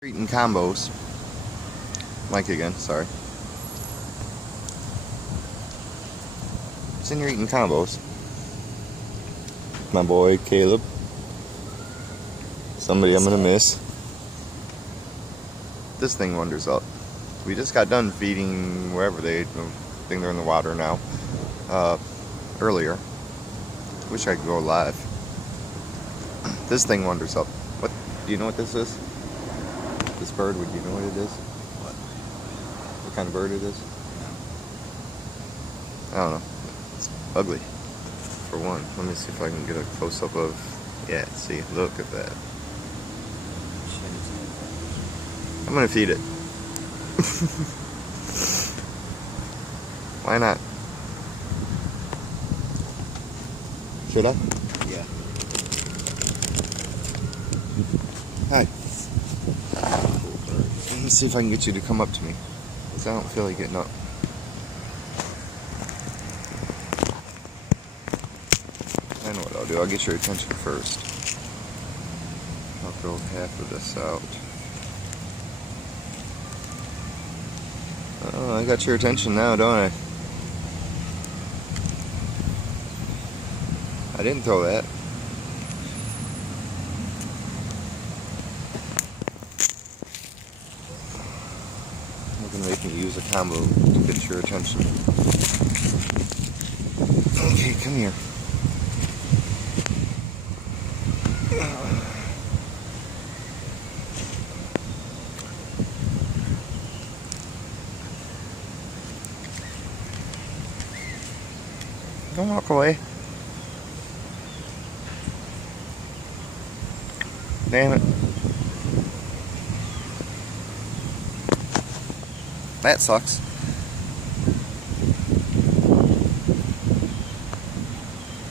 Eating combos. Mike again, sorry. Sitting here eating combos. My boy Caleb. Somebody I'm gonna miss. This thing wanders up. We just got done feeding wherever I think they're in the water now. Earlier. Wish I could go live. This thing wanders up. What? Do you know what this is? This bird, would you know what it is? What kind of bird it is? I don't know. It's ugly, for one. Let me see if I can get a close-up of... Yeah, see, look at that. I'm gonna feed it. Why not? Should I? Yeah. Hi. Let's see if I can get you to come up to me, because I don't feel like getting up. I know what I'll do. I'll get your attention first. I'll throw half of this out. Oh, I got your attention now, don't I? I didn't throw that. You're gonna make me use a combo to get your attention. Okay, come here. Don't walk away. Damn it. That sucks.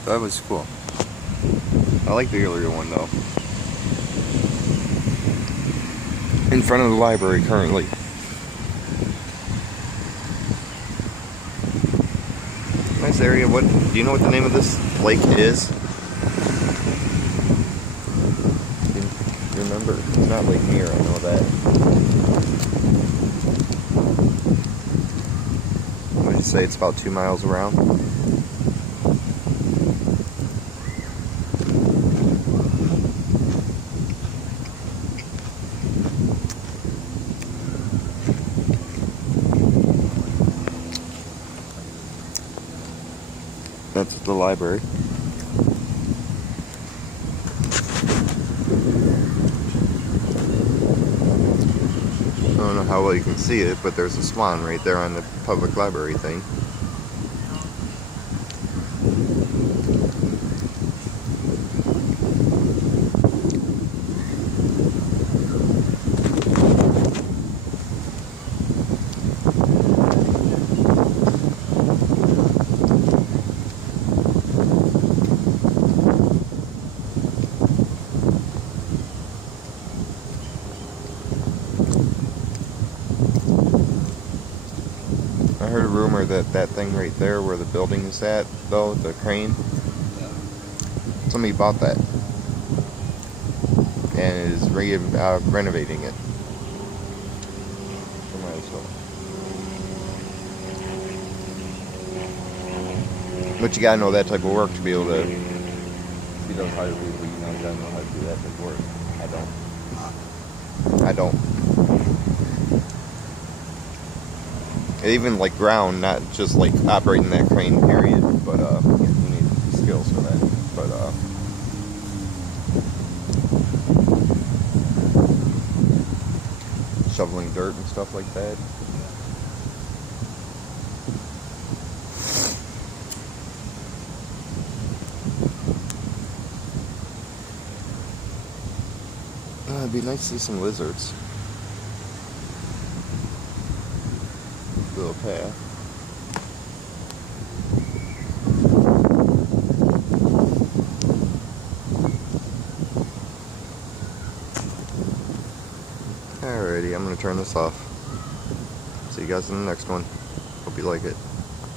That was cool. I like the earlier one though. In front of the library currently. Nice area. What do you know what the name of this lake is? Do you remember? It's not Lake Mirror, I know that. What did you say? It's about 2 miles around? That's the library. I don't know how well you can see it, but there's a swan right there on the public library thing. I heard a rumor that that thing right there where the building is at, though, the crane, somebody bought that and is renovating it. So might as well. But you gotta know that type of work to be able to... He does hire people, you know, you gotta know how to do that type of work. I don't. Even like ground, not just like operating that crane period, but you need skills for that. But shoveling dirt and stuff like that. It'd be nice to see some lizards. Little path. Alrighty, I'm gonna turn this off. See you guys in the next one. Hope you like it.